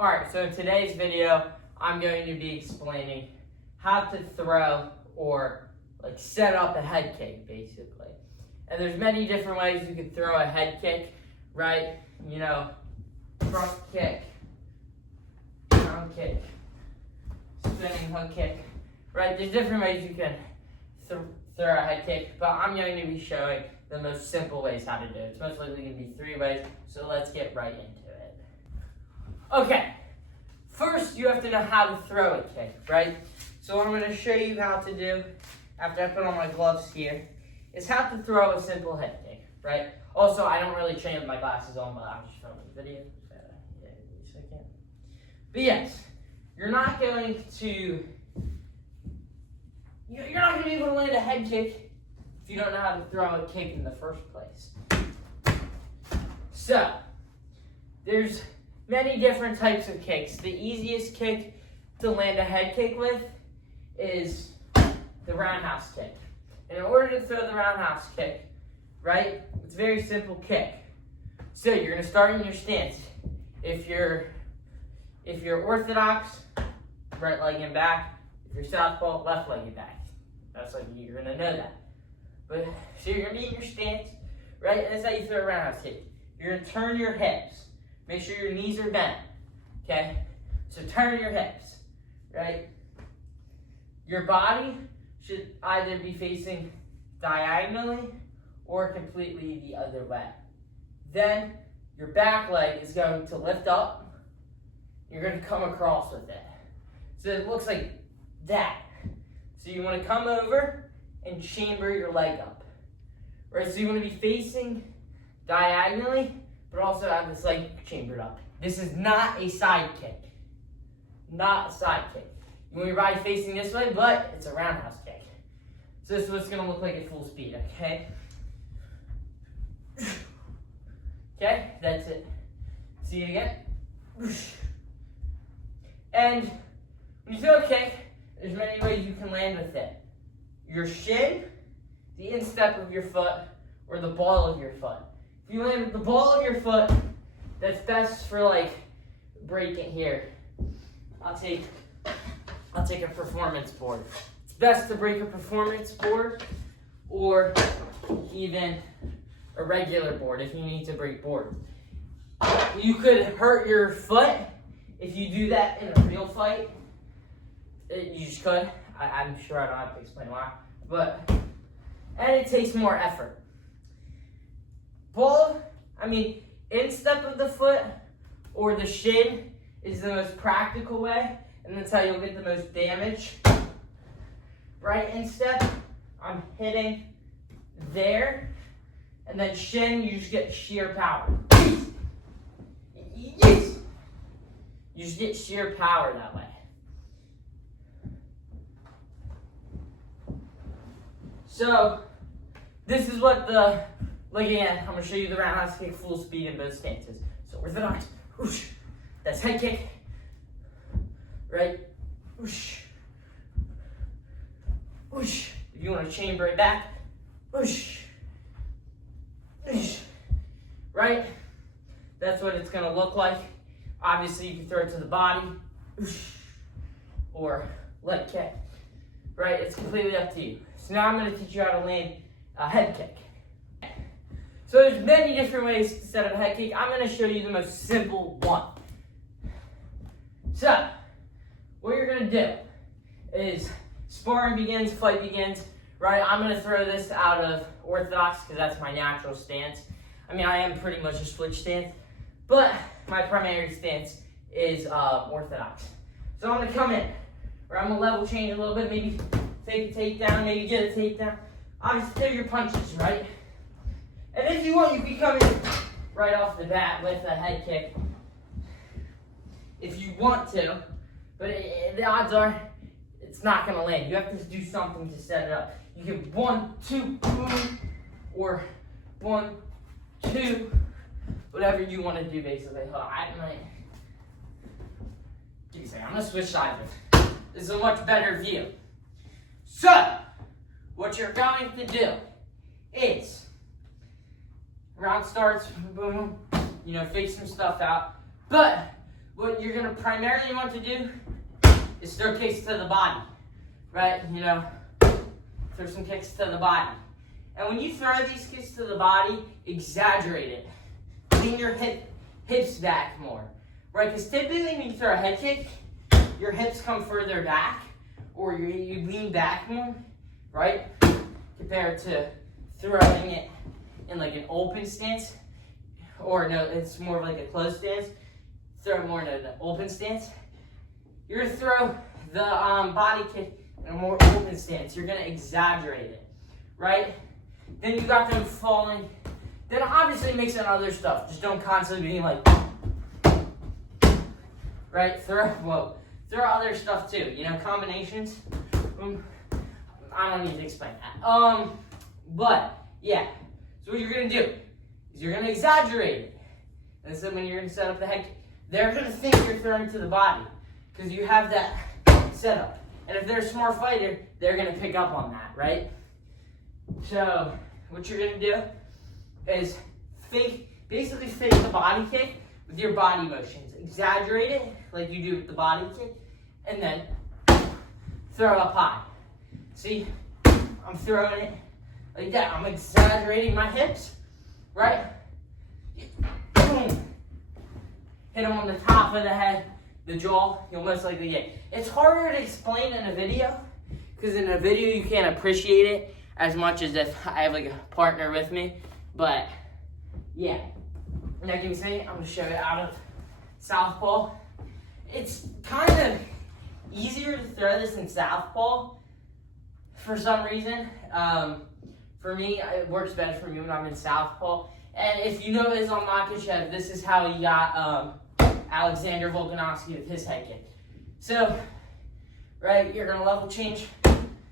Alright, so in today's video, I'm going to be explaining how to throw or set up a head kick, basically. And there's many different ways you can throw a head kick, right? You know, front kick, down kick, spinning hook kick, right? There's different ways you can throw a head kick, but I'm going to be showing the most simple ways how to do it. It's most likely going to be 3 ways, so let's get right into it. Okay, first you have to know how to throw a kick, right? So what I'm going to show you how to do after I put on my gloves here is how to throw a simple head kick, right? Also, I don't really train with my glasses on, but I'm just filming the video. So, yeah, wait a second. But yes, you're not going to be able to land a head kick if you don't know how to throw a kick in the first place. So, there's many different types of kicks. The easiest kick to land a head kick with is the roundhouse kick. And in order to throw the roundhouse kick, right, it's a very simple kick. So you're going to start in your stance. If you're orthodox, right leg and back. If you're southpaw, left leg and back. That's you're going to know that. But so you're going to be in your stance, right? That's how you throw a roundhouse kick. You're going to turn your hips. Make sure your knees are bent, okay? So turn your hips, right? Your body should either be facing diagonally or completely the other way. Then your back leg is going to lift up. You're going to come across with it. So it looks like that. So you want to come over and chamber your leg up, right? So you want to be facing diagonally, but also have this leg chambered up. This is not a side kick. Not a side kick. You want your body facing this way, but it's a roundhouse kick. So this is what it's going to look like at full speed, okay? Okay, that's it. See it again. And when you throw a kick, there's many ways you can land with it. Your shin, the instep of your foot, or the ball of your foot. If you land with the ball of your foot, that's best for breaking here. I'll take a performance board. It's best to break a performance board or even a regular board if you need to break boards. You could hurt your foot if you do that in a real fight. You just could. I'm sure I don't have to explain why. And it takes more effort. Instep of the foot or the shin is the most practical way, and that's how you'll get the most damage. Right instep, I'm hitting there, and then shin, you just get sheer power. Yes! You just get sheer power that way. So, this is what look again, I'm going to show you the roundhouse kick full speed in both stances. So orthodox, whoosh, that's head kick, right, whoosh, whoosh. If you want to chamber it back, whoosh, whoosh, right, that's what it's going to look like. Obviously you can throw it to the body, whoosh, or leg kick, right, it's completely up to you. So now I'm going to teach you how to land a head kick. So there's many different ways to set up a head kick. I'm going to show you the most simple one. So, what you're going to do is sparring begins, fight begins, right? I'm going to throw this out of orthodox because that's my natural stance. I am pretty much a switch stance, but my primary stance is orthodox. So I'm going to come in, where I'm going to level change a little bit, maybe take a takedown, maybe get a takedown. Obviously, they're your punches, right? And if you want, you can come in right off the bat with a head kick if you want to, but the odds are it's not going to land. You have to do something to set it up. You can 1, 2, boom, or 1, 2, whatever you want to do, basically. Hold on, give me a second. I'm going to switch sides. This is a much better view. So, what you're going to do is round starts, boom, fake some stuff out. But what you're gonna primarily want to do is throw kicks to the body, right? You know, throw some kicks to the body. And when you throw these kicks to the body, exaggerate it. Lean your hips back more, right? Because typically when you throw a head kick, your hips come further back, or you lean back more, right? Compared to throwing it in like an open stance, or no, it's more of like a closed stance. Throw it more in an open stance. You're gonna throw the body kick in a more open stance. You're gonna exaggerate it, right? Then you got them falling. Then obviously mix in other stuff. Just don't constantly be like, right? Throw other stuff too. You know, combinations. I don't need to explain that. But yeah. So what you're gonna do is you're gonna exaggerate it. And so when you're gonna set up the head kick, they're gonna think you're throwing to the body because you have that setup. And if they're a smart fighter, they're gonna pick up on that, right? So what you're gonna do is basically fake the body kick with your body motions. Exaggerate it like you do with the body kick, and then throw up high. See, I'm throwing it like that. I'm exaggerating my hips, right? Boom. Hit them on the top of the head, the jaw, you'll most likely get. It's harder to explain in a video, because in a video you can't appreciate it as much as if I have like a partner with me. But yeah, like you can see, I'm gonna show you out of southpaw. It's kind of easier to throw this in southpaw for some reason. For me, it works better for me when I'm in southpaw. And if you know Islam Makhachev, this is how he got Alexander Volkanovski with his head kick. So, right, you're gonna level change.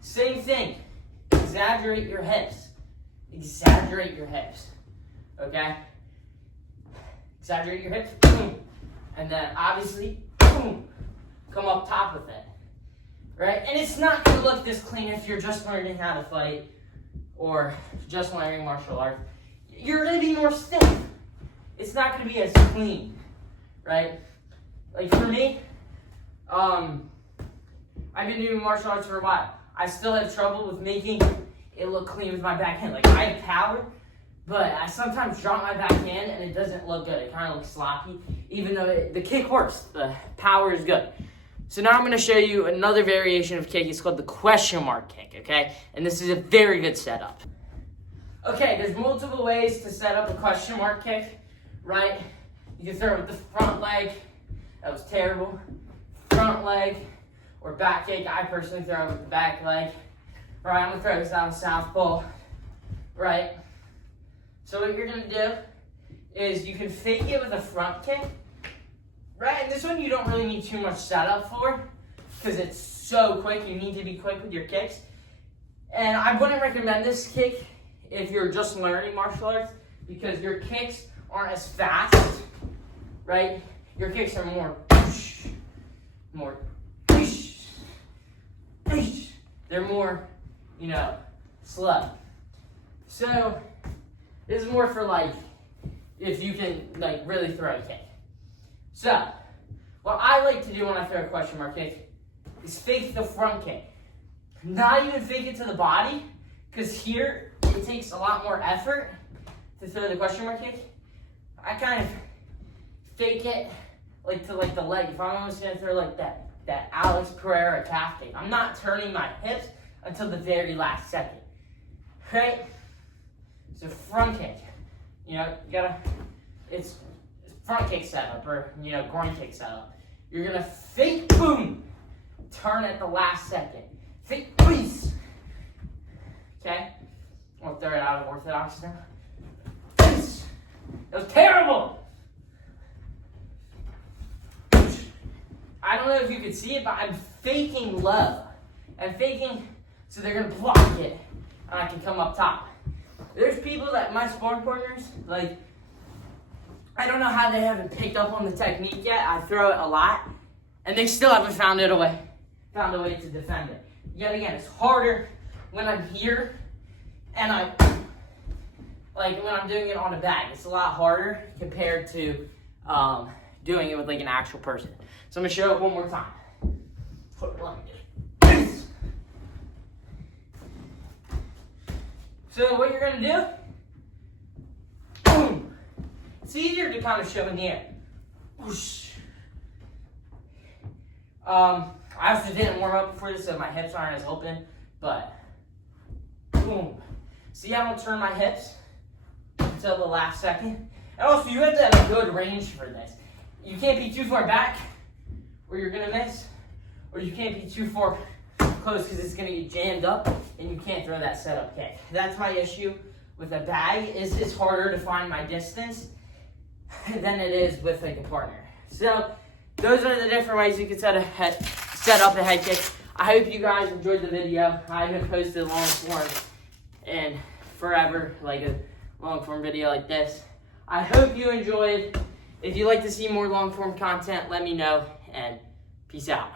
Same thing. Exaggerate your hips. Exaggerate your hips. Okay? Exaggerate your hips. Boom. And then obviously, boom. Come up top with it. Right? And it's not gonna look this clean if you're just learning how to fight or just learning martial arts. You're gonna be more stiff. It's not gonna be as clean. Right? Like for me, I've been doing martial arts for a while. I still have trouble with making it look clean with my backhand. Like I have power, but I sometimes drop my backhand and it doesn't look good. It kind of looks sloppy, even though the kick works. The power is good. So now I'm going to show you another variation of kick. It's called the question mark kick, okay? And this is a very good setup. Okay, there's multiple ways to set up a question mark kick, right? You can throw it with the front leg. That was terrible. Front leg or back kick. I personally throw it with the back leg. All right, I'm going to throw this out of southpaw, right? So what you're going to do is you can fake it with a front kick. Right, and this one you don't really need too much setup for because it's so quick. You need to be quick with your kicks. And I wouldn't recommend this kick if you're just learning martial arts because your kicks aren't as fast, right? Your kicks are more, they're more, you know, slow. So this is more for like, if you can like really throw a kick. So, what I like to do when I throw a question mark kick is fake the front kick. Not even fake it to the body, because here it takes a lot more effort to throw the question mark kick. I kind of fake it like to like the leg. If I'm almost gonna throw like that Alex Pereira calf kick, I'm not turning my hips until the very last second. Right? So front kick. You know, you gotta, it's front kick setup or, you know, groin kick setup. You're gonna fake boom, turn at the last second. Fake please. Okay? I'll throw it out of orthodox now. Peace. That was terrible. I don't know if you can see it, but I'm faking low. I'm faking so they're gonna block it and I can come up top. There's people that my sparring partners, like, I don't know how they haven't picked up on the technique yet. I throw it a lot, and they still haven't found a way to defend it. Yet again, it's harder when I'm here, and when I'm doing it on a bag. It's a lot harder compared to doing it with like an actual person. So I'm gonna show it one more time. Put it like this. So what you're gonna do, boom. It's easier to kind of show in the air. Whoosh. I also didn't warm up before this, so my hips aren't as open, but boom. See, I don't turn my hips until the last second. And also, you have to have a good range for this. You can't be too far back or you're gonna miss, or you can't be too far close because it's gonna get jammed up and you can't throw that setup kick. That's my issue with a bag, is it's harder to find my distance than it is with like a partner. So those are the different ways you can set up a head kick. I hope you guys enjoyed the video. I haven't posted long form in forever, like a long form video like this. I hope you enjoyed. If you'd like to see more long form content, let me know, and peace out.